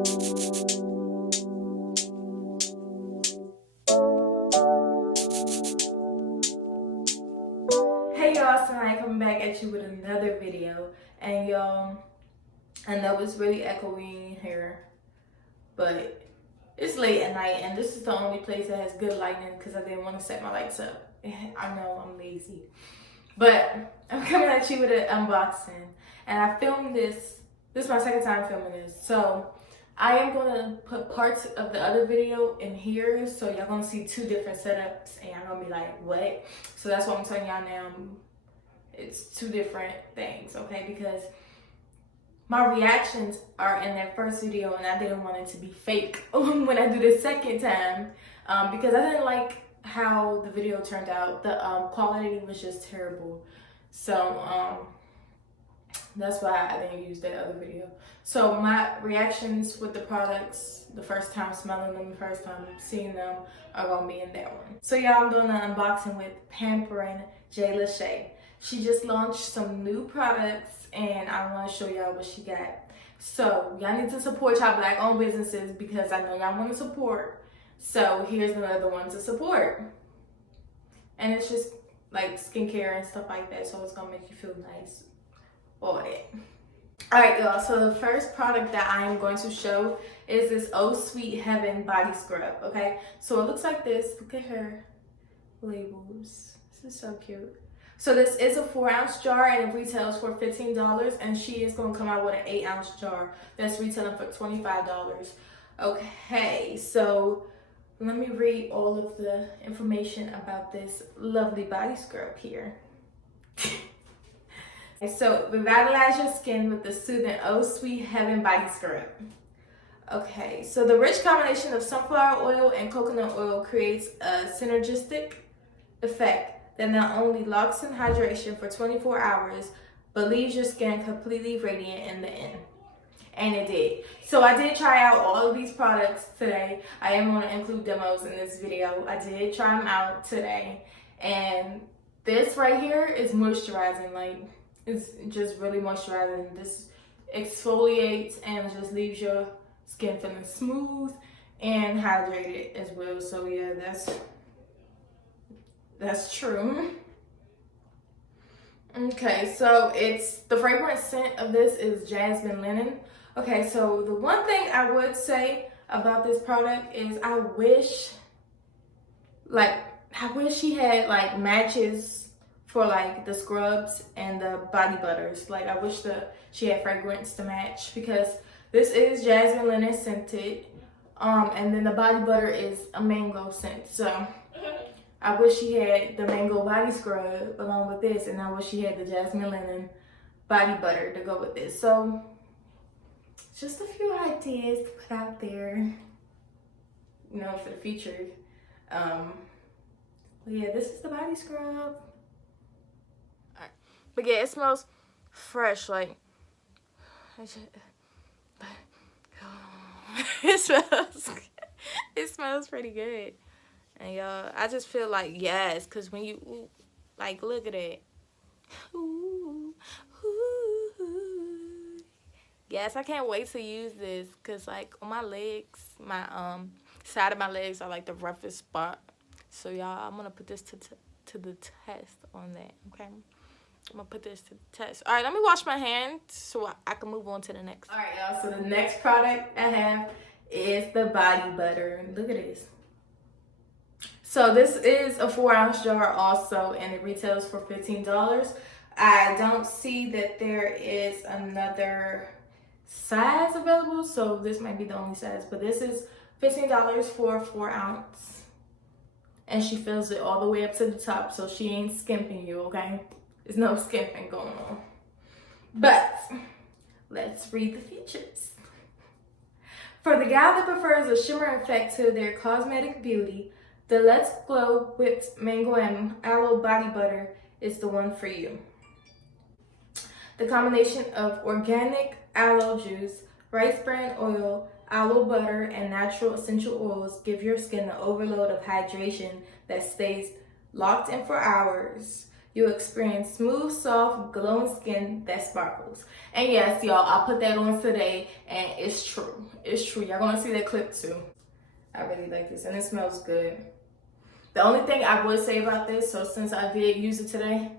Hey y'all, tonight coming back at you with another video. And y'all, I know it's really echoey in here, but it's late at night and this is the only place that has good lighting because I didn't want to set my lights up. I know I'm lazy, but I'm coming at you with an unboxing. And I filmed this is my second time filming this, so I am gonna put parts of the other video in here, so y'all gonna see two different setups and y'all gonna be like, what? So that's what I'm telling y'all now. It's two different things, okay? Because my reactions are in that first video and I didn't want it to be fake when I do the second time, because I didn't like how the video turned out. The quality was just terrible. So that's why I didn't use that other video. So my reactions with the products, the first time smelling them, the first time seeing them, are gonna be in that one. So y'all, I'm doing an unboxing with Pampering.with.Jlache. She just launched some new products and I wanna show y'all what she got. So y'all need to support y'all black owned businesses because I know y'all wanna support. So here's another one to support. And it's just like skincare and stuff like that, so it's gonna make you feel nice. All that. Alright y'all, so the first product that I am going to show is this Oh Sweet Heaven body scrub, okay? So it looks like this. Look at her labels. This is so cute. So this is a 4-ounce jar and it retails for $15, and she is going to come out with an 8-ounce jar that's retailing for $25. Okay, so let me read all of the information about this lovely body scrub here. So, revitalize your skin with the soothing Oh Sweet Heaven body scrub. Okay, so the rich combination of sunflower oil and coconut oil creates a synergistic effect that not only locks in hydration for 24 hours, but leaves your skin completely radiant in the end. And it did. So I did try out all of these products today. I am going to include demos in this video. I did try them out today. And this right here is moisturizing. Like, it's just really moisturizing. This exfoliates and just leaves your skin feeling smooth and hydrated as well. So yeah, that's true. Okay, so it's the fragrance scent of this is jasmine linen. Okay, so the one thing I would say about this product is I wish she had like matches for like the scrubs and the body butters. Like I wish she had fragrance to match, because this is jasmine linen scented, and then the body butter is a mango scent. So I wish she had the mango body scrub along with this, and I wish she had the jasmine linen body butter to go with this. So just a few ideas to put out there, you know, for the future. But yeah, this is the body scrub. But yeah, it smells fresh, like it smells pretty good. And y'all, I just feel like yes, cause when you like look at it. Ooh, ooh. Yes, I can't wait to use this, cause like on my legs, my side of my legs are like the roughest spot. So y'all, I'm gonna put this to the test on that, okay? I'm gonna put this to the test. All right, let me wash my hands so I can move on to the next. All right, y'all, so the next product I have is the body butter. Look at this. So this is a 4-ounce jar also, and it retails for $15. I don't see that there is another size available, so this might be the only size, but this is $15 for a 4-ounce. And she fills it all the way up to the top, so she ain't skimping you, okay? There's no skimping going on. But let's read the features. For the gal that prefers a shimmer effect to their cosmetic beauty, the Let's Glow Whipped Mango and Aloe Body Butter is the one for you. The combination of organic aloe juice, rice bran oil, aloe butter, and natural essential oils give your skin the overload of hydration that stays locked in for hours. You'll experience smooth, soft, glowing skin that sparkles. And yes, y'all, I put that on today, and it's true. It's true. Y'all gonna see that clip too. I really like this, and it smells good. The only thing I would say about this, so since I did use it today,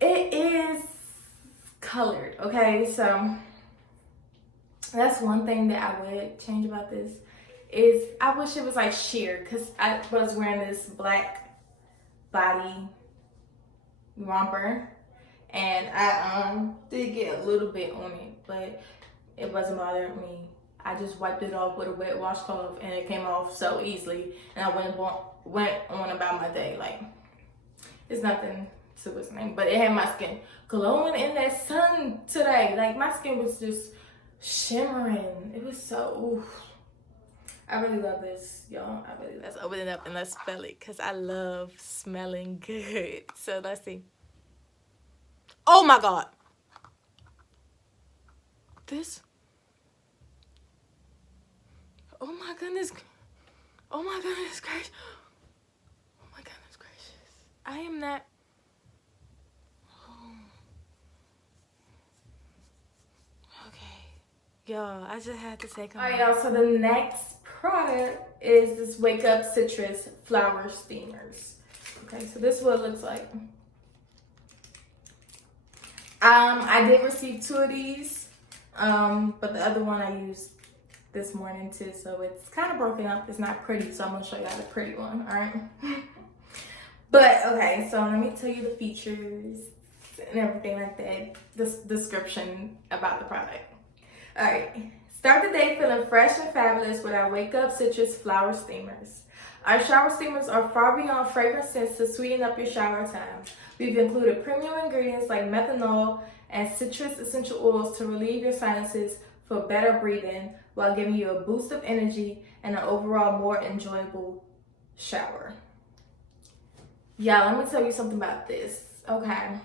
it is colored, okay? So that's one thing that I would change about this, is I wish it was like sheer, because I was wearing this black body romper, and I did get a little bit on it, but it wasn't bothering me. I just wiped it off with a wet washcloth, and it came off so easily, and I went on about my day. Like, it's nothing to what's name, but it had my skin glowing in that sun today. Like, my skin was just shimmering. It was so, oof. I really love this, y'all. I really love it. Let's open it up and let's smell it, because I love smelling good. So let's see. Oh my God. This. Oh my goodness. Oh my goodness gracious. Oh my goodness gracious. I am not. Oh. Okay. Y'all, I just had to say, alright, y'all. So the next product is this Wake Up Citrus Flower Steamers. Okay, so this is what it looks like. I did receive 2 of these, but the other one I used this morning too, so it's kind of broken up. It's not pretty, so I'm gonna show y'all the pretty one. All right. But okay, so let me tell you the features and everything like that, this description about the product. All right, start the day feeling fresh and fabulous with our Wake Up Citrus Flower Steamers. Our shower steamers are far beyond fragrance scents to sweeten up your shower time. We've included premium ingredients like methanol and citrus essential oils to relieve your sinuses for better breathing, while giving you a boost of energy and an overall more enjoyable shower. Y'all, let me tell you something about this, okay?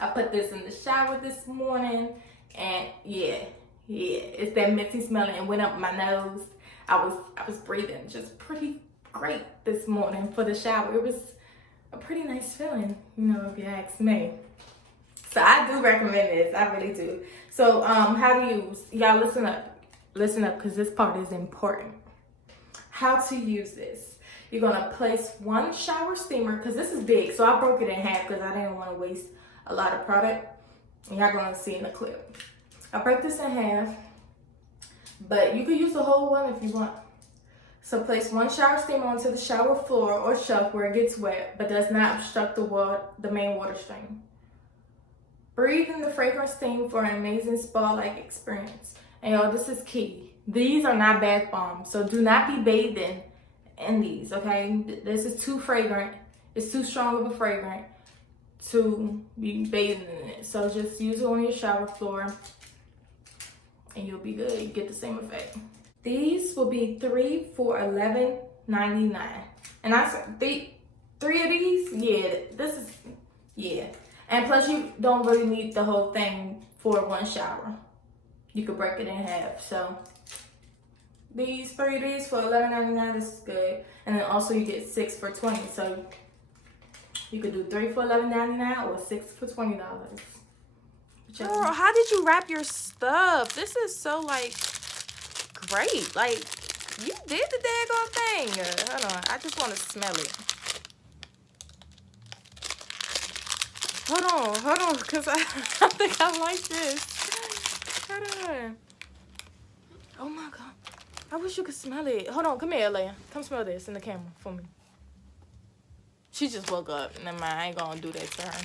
I put this in the shower this morning, and yeah, it's that minty smelling and went up my nose. I was breathing just pretty great this morning for the shower. It was a pretty nice feeling, you know, if you ask me. So I do recommend this, I really do. So how to use, y'all listen up, because this part is important. How to use this. You're gonna place 1 shower steamer, because this is big, so I broke it in half because I didn't want to waste a lot of product. And y'all gonna see in the clip. I broke this in half, but you could use the whole one if you want. So place 1 shower steamer onto the shower floor or shelf where it gets wet, but does not obstruct the main water stream. Breathe in the fragrant steam for an amazing spa-like experience. And y'all, this is key. These are not bath bombs, so do not be bathing in these, okay? This is too fragrant. It's too strong of a fragrance to be bathing in it. So just use it on your shower floor and you'll be good. You get the same effect. These will be 3 for $11.99. And I said 3 of these? Yeah, this is, yeah. And plus you don't really need the whole thing for 1 shower. You could break it in half. So these 3 of these for $11.99, this is good. And then also you get 6 for $20. So you could do 3 for $11.99 or 6 for $20. Girl, how did you wrap your stuff? This is so like great. Like you did the daggone thing. Hold on, I just want to smell it. Hold on, because I think I like this. Hold on. Oh my God. I wish you could smell it. Hold on, come here, Leia. Come smell this in the camera for me. She just woke up. Never mind, I ain't gonna do that to her.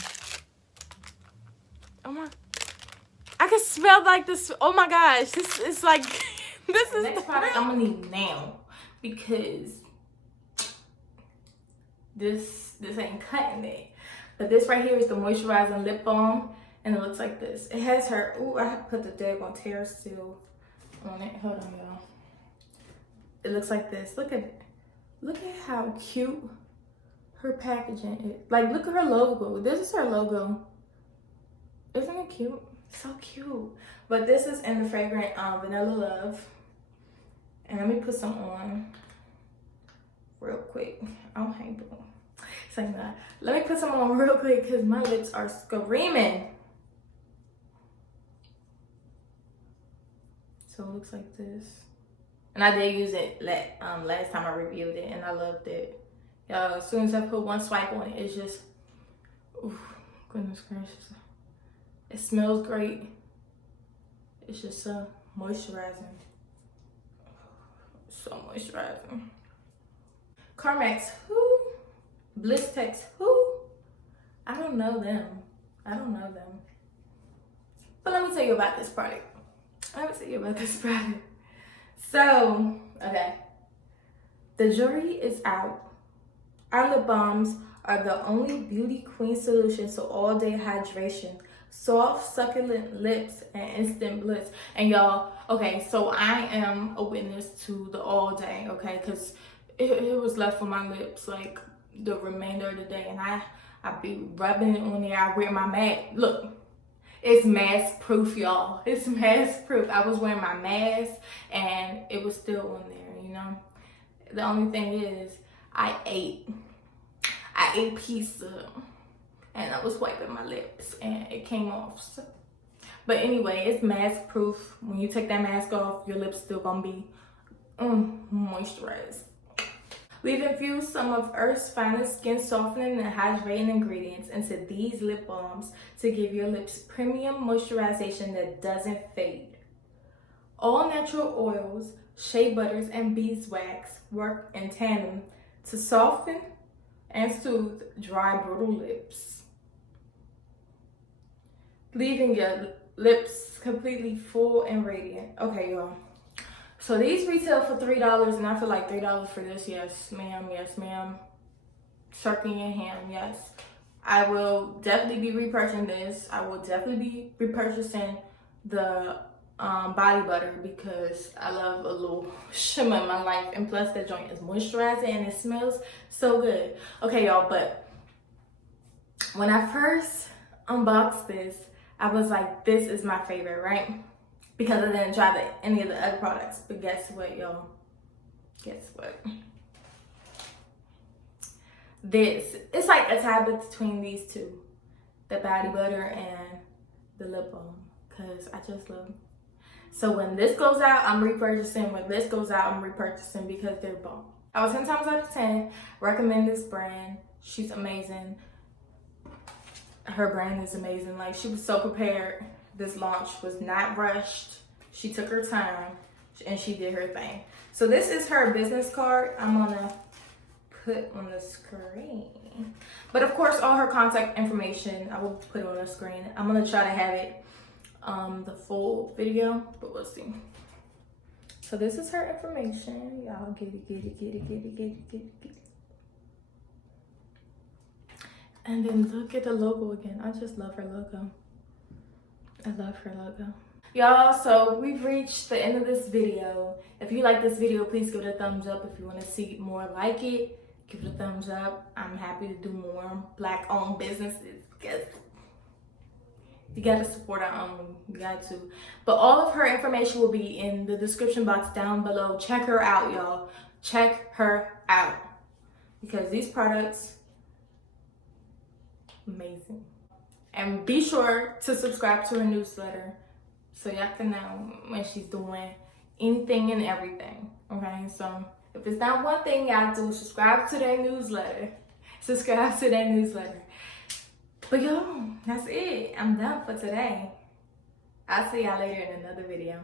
Oh my. I can smell like this. Oh my gosh. This is like, this is next product I'm gonna need now, because this ain't cutting it. But this right here is the moisturizing lip balm, and it looks like this. It has her, ooh, I have to put the daggone tear seal on it. Hold on, y'all. It looks like this. Look at how cute her packaging is. Like, look at her logo. This is her logo. Isn't it cute? So cute. But this is in the fragrant Vanilla Love. And let me put some on real quick. Oh, hey, boo. Saying that. Let me put some on real quick because my lips are screaming. So it looks like this. And I did use it last time I reviewed it, and I loved it. Y'all, as soon as I put one swipe on it, it's just, ooh, goodness gracious. It smells great. It's just so moisturizing. So moisturizing. Carmex, who? Blistex, who? I don't know them. But let me tell you about this product. So, okay. The jury is out. Our lip balms are the only beauty queen solution to all day hydration, soft, succulent lips, and instant bliss. And y'all, okay, so I am a witness to the all day, okay, because it was left on my lips like the remainder of the day, and I be rubbing it on there. I wear my mask. Look, it's mask proof, y'all. It's mask proof. I was wearing my mask and it was still on there, you know. The only thing is I ate pizza and I was wiping my lips and it came off. So. But anyway, it's mask proof. When you take that mask off, your lips still gonna be moisturized. We've infused some of Earth's finest skin softening and hydrating ingredients into these lip balms to give your lips premium moisturization that doesn't fade. All natural oils, shea butters, and beeswax work in tandem to soften and soothe dry, brittle lips, leaving your lips completely full and radiant. Okay, y'all. So these retail for $3, and I feel like $3 for this. Yes, ma'am. Yes, ma'am. Shark in your hand. Yes. I will definitely be repurchasing this. I will definitely be repurchasing the body butter because I love a little shimmer in my life. And plus, that joint is moisturizing and it smells so good. Okay, y'all. But when I first unboxed this, I was like, this is my favorite, right? Because I didn't try any of the other products. But guess what, y'all? Guess what? It's like a tie between these two. The body butter and the lip balm. Because I just love them. So when this goes out, I'm repurchasing. When this goes out, I'm repurchasing because they're bomb. I was 10 times out of 10. Recommend this brand. She's amazing. Her brand is amazing. Like, she was so prepared. This launch was not rushed. She took her time and she did her thing. So this is her business card. I'm gonna put on the screen. But of course, all her contact information, I will put on the screen. I'm gonna try to have it the full video, but we'll see. So this is her information. Y'all get it. And then look at the logo again. I just love her logo. I love her logo. Y'all, so we've reached the end of this video. If you like this video, please give it a thumbs up. If you want to see more like it, give it a thumbs up. I'm happy to do more Black-owned businesses because you got to support our own. You got to. But all of her information will be in the description box down below. Check her out, y'all. Check her out. Because these products, amazing. And be sure to subscribe to her newsletter so y'all can know when she's doing anything and everything. Okay, so if it's not one thing y'all do, subscribe to their newsletter. Subscribe to their newsletter. But y'all, that's it. I'm done for today. I'll see y'all later in another video.